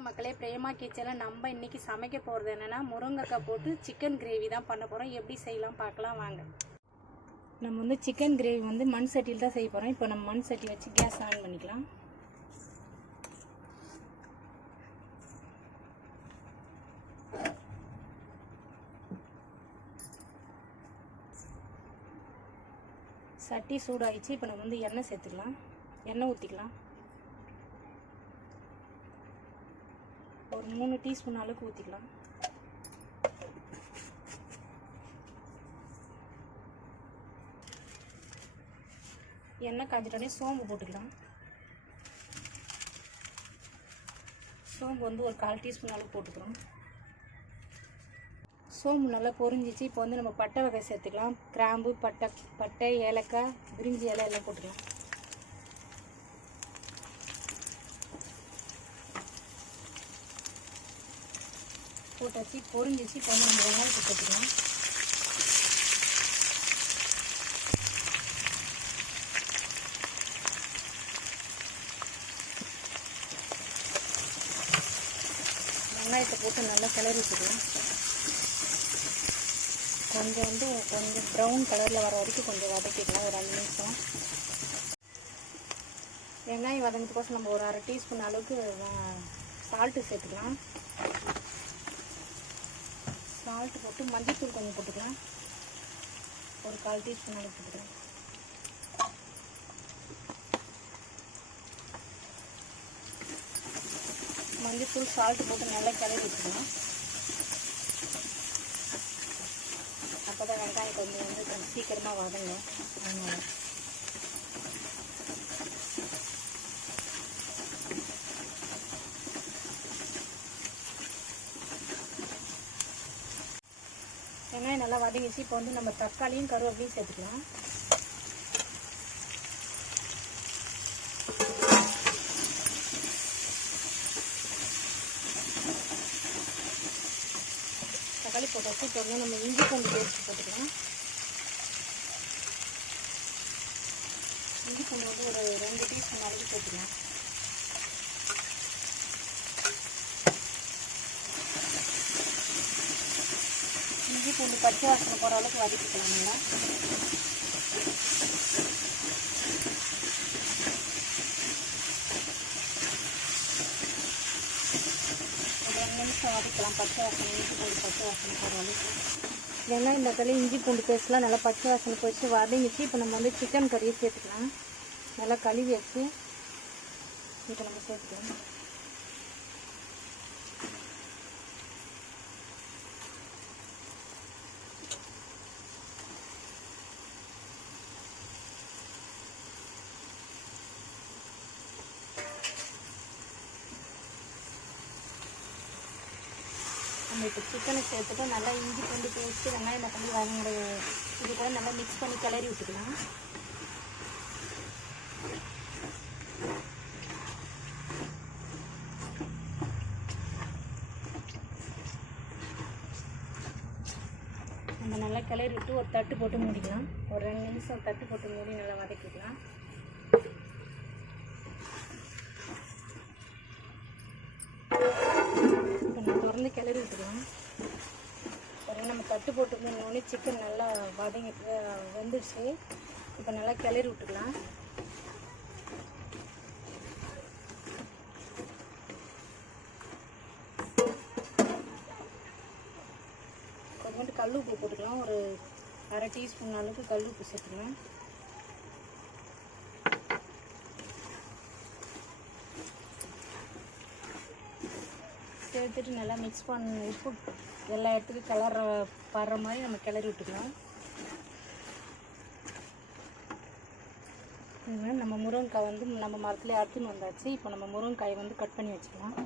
மக்களே, பிரேமா கிச்சனில் நம்ம இன்றைக்கி சமைக்க போகிறது என்னென்னா முருங்கைக்காய் போட்டு சிக்கன் கிரேவி தான் பண்ண போகிறோம். எப்படி செய்யலாம் பார்க்கலாம் வாங்க. நம்ம வந்து சிக்கன் கிரேவி வந்து மண் சட்டியில் தான் செய்ய போகிறோம். இப்போ நம்ம மண் சட்டி வச்சு கேஸ் ஆன் பண்ணிக்கலாம். சட்டி சூடாகிடுச்சு. இப்போ நம்ம வந்து எண்ணெய் சேர்த்துக்கலாம். எண்ணெய் ஊற்றிக்கலாம். ஒரு 3 டீஸ்பூன் அளவுக்கு ஊற்றிக்கலாம். எண்ணெய் காய்ச்சிட்டோடனே சோம்பு போட்டுக்கலாம். சோம்பு வந்து ஒரு 1/4 டீஸ்பூன் அளவுக்கு போட்டுக்கிறோம். சோம்பு நல்லா பொரிஞ்சிச்சு. இப்போ வந்து நம்ம பட்டை வகை சேர்த்துக்கலாம். கிராம்பு, பட்டை, ஏலக்காய், பிரிஞ்சி இலை எல்லாம் போட்டுக்கலாம். போட்டாச்சு, பொரிஞ்சிச்சு. இப்போ வந்து நம்ம வெங்காயத்தை போட்டுக்கலாம். வெங்காயத்தை போட்டு நல்லா கிளறி வச்சுக்கலாம். கொஞ்சம் ப்ரௌன் கலரில் வர வரைக்கும் கொஞ்சம் வதக்கிக்கலாம். ஒரு 5 நிமிஷம். வெங்காயம் வதங்கிறதுக்கோசம் நம்ம ஒரு 1/2 டீஸ்பூன் அளவுக்கு சால்ட்டு சேர்த்துக்கலாம். சால்ட்டு போட்டு மஞ்சள்தூள் கொஞ்சம் போட்டுக்கலாம். ஒரு 1/4 டீஸ்பூன் அளவுக்கு போட்டுக்கலாம். மஞ்சள்தூள், சால்ட்டு போட்டு நல்லா கிளறி வச்சுக்கலாம். அப்போ தான் வெங்காயம் கொஞ்சம் சீக்கிரமாக வதங்கும். அதனால் வெங்காயம் நல்லா வதங்கிச்சு. இப்போ வந்து நம்ம தக்காளியும் கருவேப்பிலையும் சேர்த்துக்கலாம். தக்காளி போட்டாச்சு. இப்போ வந்து நம்ம இஞ்சி பூண்டு பேஸ்ட் போட்டுக்கலாம். இஞ்சி பூண்டு வந்து ஒரு 2 டீஸ்பூன் அளவுக்கு சேர்த்துக்கலாம். இஞ்சி பூண்டு பச்சை வாசனை போகிற அளவுக்கு வதக்கிக்கலாம். நல்லா ஒரு 2 நிமிஷம் வதக்கலாம். பச்சை வாசனை, இஞ்சி பூண்டு பச்சை வாசனை போகிற அளவுக்கு. வெங்காயம், தக்காளி, இஞ்சி பூண்டு பேஸ்ட்லாம் நல்லா பச்சை வாசனை போயிட்டு வதங்கிச்சு. இப்போ நம்ம வந்து சிக்கன் கறியை சேர்த்துக்கலாம். நல்லா கழுவி வச்சு இப்போ நம்ம சேர்த்துக்கலாம். நம்ம இப்போ சிக்கனை சேர்த்துட்டு நல்லா இஞ்சி பூண்டு பேஸ்ட்டு, வெங்காயம், தக்காளி வதங்குற இது கூட நல்லா மிக்ஸ் பண்ணி கிளறி விட்டுக்கலாம். நம்ம நல்லா கிளறி விட்டு ஒரு தட்டு போட்டு மூடிக்கலாம். ஒரு 2 நிமிஷம் தட்டு போட்டு மூடி நல்லா வதக்கிக்கலாம். திறந்து கிளறி விட்டுக்கலாம். அப்புறம் நம்ம தட்டு போட்டு மூணு சிக்கன் நல்லா வெந்துடுச்சு. இப்போ நல்லா கிளறி விட்டுக்கலாம். கொஞ்சோண்டு கல் உப்பு போட்டுக்கலாம். ஒரு 1/2 டீஸ்பூன் அளவுக்கு கல் உப்பு சேர்த்துக்கலாம். சேர்த்துட்டு நல்லா மிக்ஸ் பண்ணி உப்பு எல்லா இடத்துக்கும் கலர் படுற மாதிரி நம்ம கிளறி விட்டுக்கலாம். நம்ம முருங்கைக்காய் வந்து நம்ம மரத்துலேயே அறுத்துன்னு வந்தாச்சு. இப்போ நம்ம முருங்கைக்காயை வந்து கட் பண்ணி வச்சுக்கலாம்.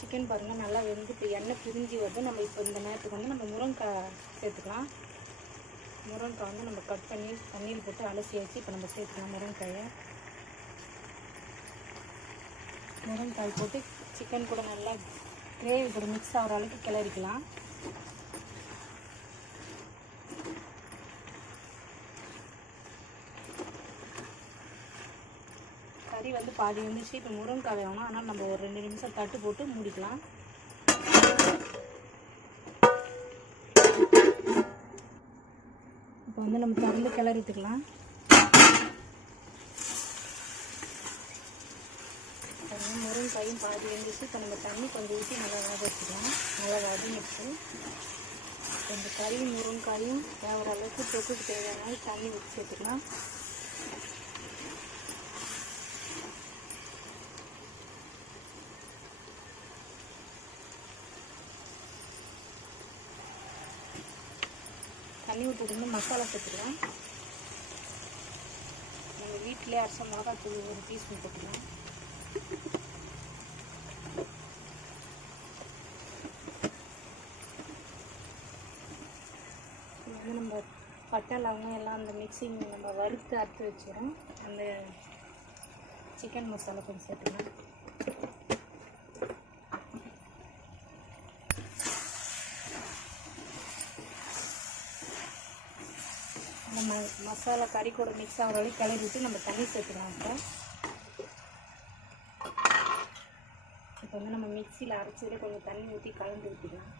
சிக்கன் பாருங்கள் நல்லா வெந்து இப்போ எண்ணெய் பிரிஞ்சு வருது. நம்ம இப்போ இந்த நேரத்துக்கு வந்து நம்ம முருங்கைக்காய் சேர்த்துக்கலாம். முருங்கைக்காய் வந்து நம்ம கட் பண்ணி தண்ணியில் போட்டு அலசி வச்சு இப்போ நம்ம சேர்த்துக்கலாம். முருங்கைக்காயை முருங்கைக்காய் போட்டு சிக்கன் கூட நல்லா கிரேவி கூட மிக்ஸ் ஆகிற அளவுக்கு கிளறிக்கலாம். கறி வந்து பாதி வந்துச்சு. இப்போ முருங்கைக்காய் வேணும், ஆனால் நம்ம ஒரு 2 நிமிஷம் தட்டு போட்டு மூடிக்கலாம். இப்போ வந்து நம்ம திறந்து கிளறிட்டுக்கலாம். முருங்கைக்காயும் பாதி வந்துச்சு. இப்போ நம்ம தண்ணி கொஞ்சம் ஊற்றி நல்லா வேக வச்சுக்கலாம். நல்லா வதங்கிடுச்சு. இந்த கறியும் முருங்கைக்காயும் வேகிற அளவுக்கு தொக்குக்கு தேவையான மாதிரி தண்ணி ஊற்றி சேர்த்துக்கலாம். தண்ணி ஊற்றிட்டு மசாலா சேர்த்துக்கலாம். நம்ம வீட்டிலே அரைச்ச மிளகாத்தூள் 1 டீஸ்பூன் போட்டுக்கலாம். வந்து நம்ம பட்டை லவங்கம் எல்லாம் அந்த மிக்சிங் நம்ம வறுத்து அறுத்து வச்சிடும். அந்த சிக்கன் மசாலா கொஞ்சம் சேர்த்துக்கலாம். நம்ம மசாலா கறி கூட மிக்ஸ் ஆகிற வரைக்கும் கிளறி விட்டு நம்ம தண்ணி சேர்த்துக்கலாம். இப்போ வந்து நம்ம மிக்சியில் அரைச்சதில் கொஞ்சம் தண்ணி ஊற்றி கலந்து ஊற்றிக்கலாம்.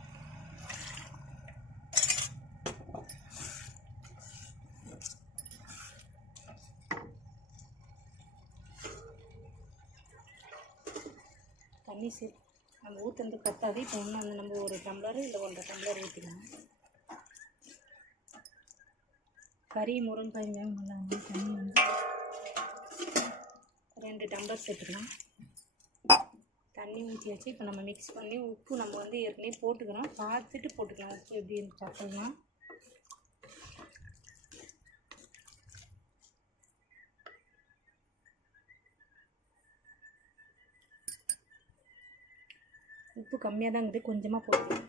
தண்ணி நம்ம ஊற்றுறது பத்தாது. இப்போ ஒன்று வந்து நம்ம 1 டம்ளர் இல்லை 1.5 டம்ளர் ஊற்றிக்கலாம். கறி முருங்கைக்காய் வேணும்ல, அந்த தண்ணி வந்து 2 டம்ளர் சேர்த்துக்கலாம். தண்ணி ஊற்றி வச்சு இப்போ நம்ம மிக்ஸ் பண்ணி உப்பு நம்ம வந்து ஏற்கனவே போட்டுக்கலாம். பார்த்துட்டு போட்டுக்கலாம் உப்பு எப்படி இருக்கு பார்க்கலாம். உப்பு கம்மியாக தான் இருக்குது, கொஞ்சமாக போட்டுக்கலாம்.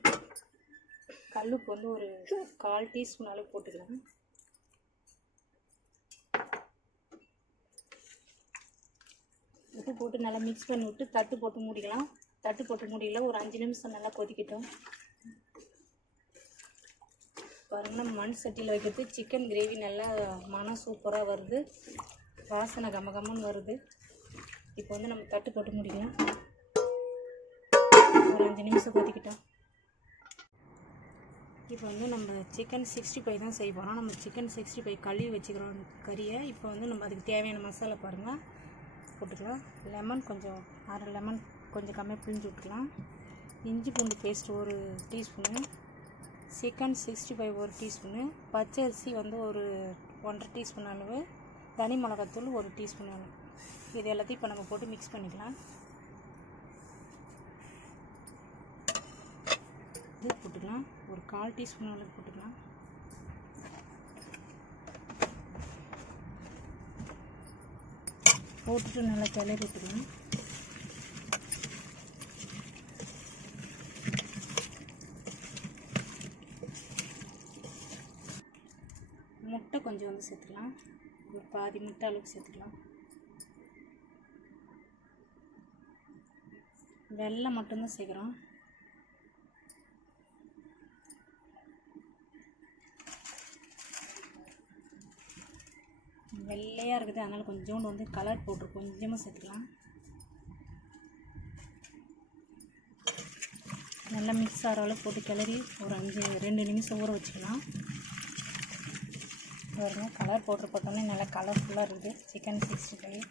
கல்லுப்பு வந்து ஒரு 1/4 டீஸ்பூன் அளவு போட்டுக்கலாம். உப்பு போட்டு நல்லா மிக்ஸ் பண்ணி விட்டு தட்டு போட்டு மூடிக்கலாம். தட்டு போட்டு மூடியில் ஒரு 5 நிமிஷம் நல்லா கொதிக்கட்டும். பாருங்கன்னா மண் சட்டியில் வைக்கிறது சிக்கன் கிரேவி நல்லா மனம் சூப்பராக வருது. வாசனை கமகமன்னு வருது. இப்போ வந்து நம்ம தட்டு போட்டு மூடிக்கலாம். ஒரு 5 நிமிஷம் கொதிக்கிட்டோம். இப்போ வந்து நம்ம சிக்கன் 65 தான் செய்ய போகிறோம். நம்ம சிக்கன் 65 கழுவி வச்சுக்கிறோம் கறியை. இப்போ வந்து நம்ம அதுக்கு தேவையான மசாலா பாருங்கள் போட்டுக்கலாம். லெமன் கொஞ்சம் 1/2 லெமன் கொஞ்சம் கம்மியாக பிழிஞ்சு விட்டுக்கலாம். இஞ்சி பூண்டு பேஸ்ட் 1 டீஸ்பூனு, சிக்கன் 65 1 டீஸ்பூனு, பச்சை அரிசி வந்து ஒரு 1.5 டீஸ்பூன் அளவு, தனி மிளகாத்தூள் 1 டீஸ்பூன் அளவு. இது எல்லாத்தையும் இப்போ நம்ம போட்டு மிக்ஸ் பண்ணிக்கலாம். இது போட்டுக்கலாம். ஒரு 1/4 டீஸ்பூன் அளவு போட்டுக்கலாம். போட்டுட்டு நல்லா கிளறி விட்டுக்கலாம். முட்டை கொஞ்சம் வந்து சேர்த்துக்கலாம். ஒரு பாதி முட்டை அளவுக்கு சேர்த்துக்கலாம். வெல்லம் மட்டும்தான் சேர்க்குறோம். வெள்ளையாக இருக்குது, அதனால் கொஞ்சோண்டு வந்து கலர் பவுட்ரு கொஞ்சமாக சேர்த்துக்கலாம். நல்லா மிக்ஸ் ஆகிற அளவு போட்டு கிளறி ஒரு 2 நிமிஷம் ஊற வச்சுக்கலாம். பாருங்க கலர் பவுட்ரு போட்டோன்னே நல்லா கலர்ஃபுல்லாக இருக்குது சிக்கன் 65.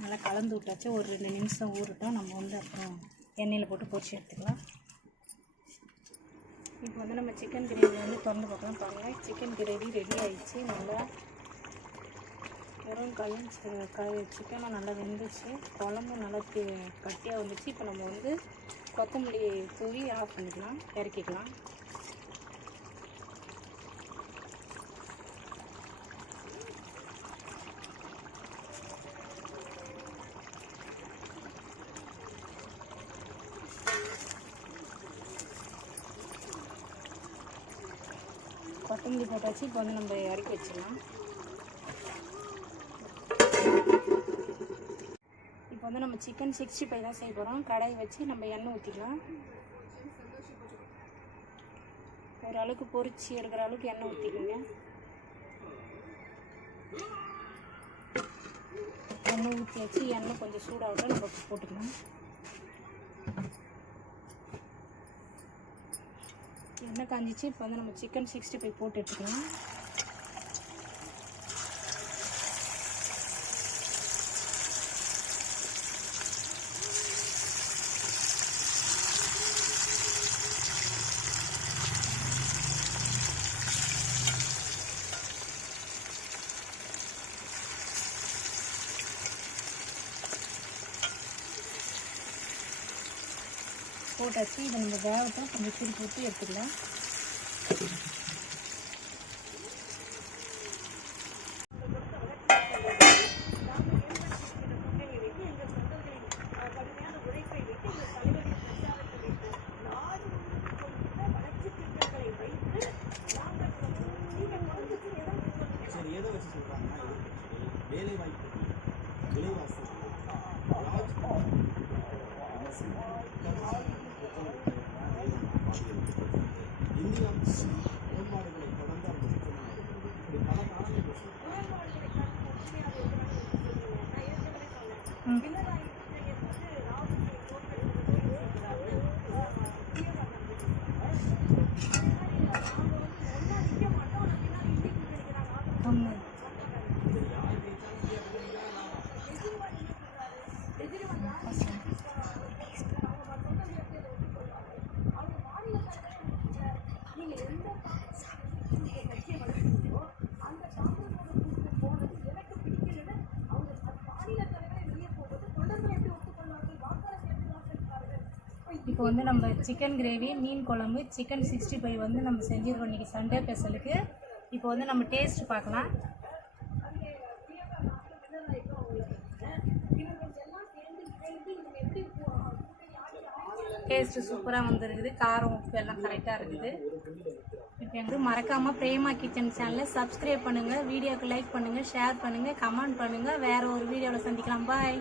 நல்லா கலந்து விட்டாச்சு. ஒரு 2 நிமிஷம் ஊறட்டும். நம்ம வந்து அப்புறம் எண்ணெயில் போட்டு பொரிச்சு எடுத்துக்கலாம். இப்போ வந்து நம்ம சிக்கன் கிரேவி வந்து திறந்து பார்க்கலாம். பாருங்கள் சிக்கன் கிரேவி ரெடி ஆகிடுச்சு. நல்லா முருங்கைக்காயும் சிக்கனும் நல்லா வெந்துச்சு. குழம்பும் நல்லா கட்டியாக வந்துச்சு. இப்போ நம்ம வந்து கொத்தமல்லி தூவி ஆஃப் பண்ணிக்கலாம், இறக்கிக்கலாம். கொத்தமல்லி போட்டாச்சு. இப்போ வந்து நம்ம இறக்கி வச்சிடலாம். வந்து நம்ம சிக்கன் 65 தான் செய்ய போகிறோம். கடாய் வச்சு நம்ம எண்ணெய் ஊற்றிக்கலாம். ஓரளவுக்கு பொரிச்சு எடுக்கிற அளவுக்கு எண்ணெய் ஊற்றிக்கோங்க. எண்ணெய் ஊற்றி வச்சு எண்ணெய் கொஞ்சம் சூடாகட்டும், நம்ம போட்டுக்கலாம். எண்ணெய் காஞ்சிச்சு. இப்போ வந்து நம்ம சிக்கன் 65 போட்டு எடுத்துக்கலாம். போட்டாச்சு. இதை நம்ம வேகட்டும், கொஞ்சம் திருப்பி ஊற்றி எடுத்துக்கலாம். இப்போ வந்து நம்ம சிக்கன் கிரேவி, மீன் குழம்பு, சிக்கன் 65 வந்து நம்ம செஞ்சிருக்கோம் இன்றைக்கி சண்டே ஸ்பெஷலுக்கு. இப்போ வந்து நம்ம டேஸ்ட் பார்க்கலாம். டேஸ்ட்டு சூப்பராக வந்துருக்குது. காரம் உப்பு எல்லாம் கரெக்டாக இருக்குது. இப்போ வந்து மறக்காமல் பிரேமா கிச்சன் சேனலை சப்ஸ்கிரைப் பண்ணுங்கள், வீடியோக்கு லைக் பண்ணுங்கள், ஷேர் பண்ணுங்கள், கமெண்ட் பண்ணுங்கள். வேறு ஒரு வீடியோவில் சந்திக்கலாம். பாய்.